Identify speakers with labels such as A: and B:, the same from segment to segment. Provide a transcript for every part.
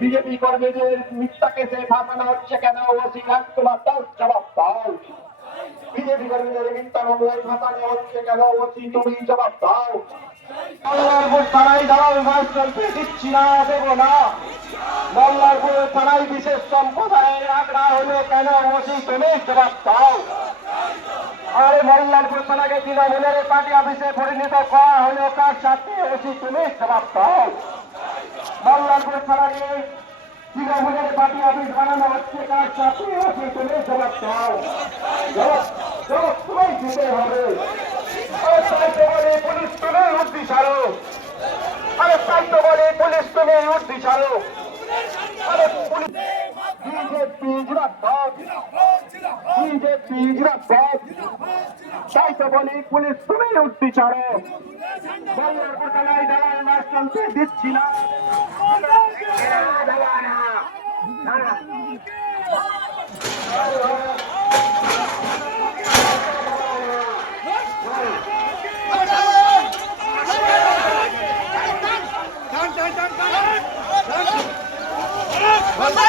A: BJP কর্মীদের মিথ্যা কেসে ফাঁসানো হচ্ছে কেন? ওসি তোমার দাও জবাব দাও। বিজেপি কর্মীদের মিথ্যা মামলায় ফাঁসানো হচ্ছে কেন? ওসি, তুমি জবাব দাও। মল্লারপুর থানায় দালাল বিশেষ সম্প্রদায়ের আগ্রা হলো কেন? ওসি, তুমি জবাব দাও। আরে মল্লারপুর থানাকে পার্টি অফিসে পরিণত করা হলো কার সাথে? ওসি, তুমি জবাব দাও। মল্লারপুর থানাকে তৃণমূলের পার্টি অফিস বানানো হচ্ছে, কার ওসি তুমি জবাব তোমায় দিতে হবে। পুলিশ তুমি উর্দি ছাড়ো। আরে তাই তো পুলিশ ছাড়ো। পুলিশ পুলিশ তুমি উঠতে ছাড়ো। মাস চলতে দিচ্ছি না। দালাল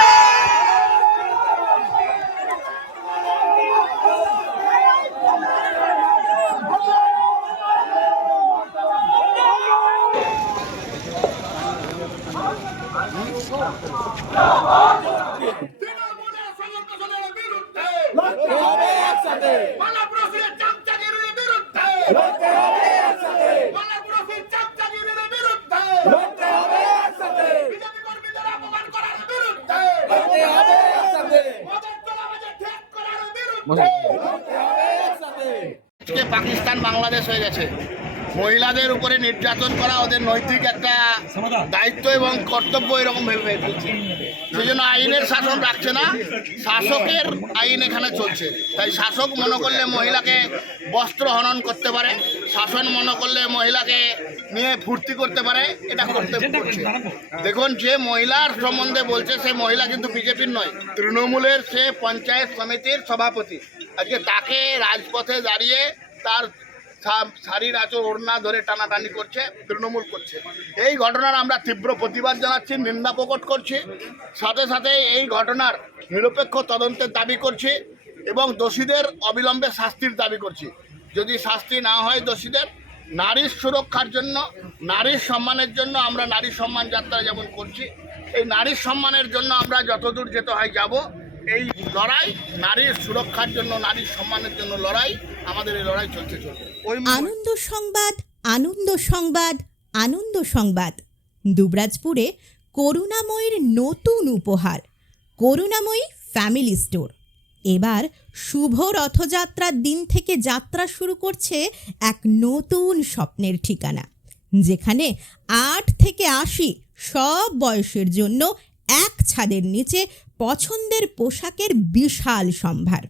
B: পাকিস্তান বাংলাদেশ হয়ে গেছে। মহিলাদের উপরে নির্যাতন করা ওদের নৈতিক একটা দায়িত্ব এবং কর্তব্য এরকম ভেবে ফেলছে সেই জন্য আইনের শাসন রাখছে না শাসকের আইন এখানে চলছে। তাই শাসক মনে করলে মহিলাকে বস্ত্র হনন করতে পারে শাসন মনে করলে মহিলাকে নিয়ে ফুর্তি করতে পারে এটা করতে করছে। দেখুন যে মহিলার সম্বন্ধে বলছে সে মহিলা কিন্তু বিজেপির নয়। তৃণমূলের সে পঞ্চায়েত সমিতির সভাপতি। আজকে তাকে রাজপথে দাঁড়িয়ে তার শাড়ির আঁচল ওড়না ধরে টানাটানি করছে, তৃণমূল করছে। এই ঘটনার আমরা তীব্র প্রতিবাদ জানাচ্ছি, নিন্দা প্রকট করছি। সাথে সাথে এই ঘটনার নিরপেক্ষ তদন্তের দাবি করছি এবং দোষীদের অবিলম্বে শাস্তির দাবি করছি। যদি শাস্তি না হয় দোষীদের, নারীর সুরক্ষার জন্য, নারীর সম্মানের জন্য আমরা নারী সম্মান যাত্রা যেমন করছি, এই নারীর সম্মানের জন্য আমরা যতদূর যেতে হয় যাব। এই লড়াই, নারীর সুরক্ষার জন্য, নারীর সম্মানের জন্য লড়াই, আমাদের এই লড়াই চলছে ওই
C: আনন্দ সংবাদ আনন্দ সংবাদ আনন্দ সংবাদ। দুবরাজপুরে করুণাময়ীর নতুন উপহার, করুণাময়ী ফ্যামিলি স্টোর। এবার শুভ রথযাত্রার দিন থেকে যাত্রা শুরু করছে এক নতুন স্বপ্নের ঠিকানা, যেখানে আট থেকে আশি সব বয়সের জন্য এক ছাদের নিচে পছন্দের পোশাকের বিশাল সম্ভার।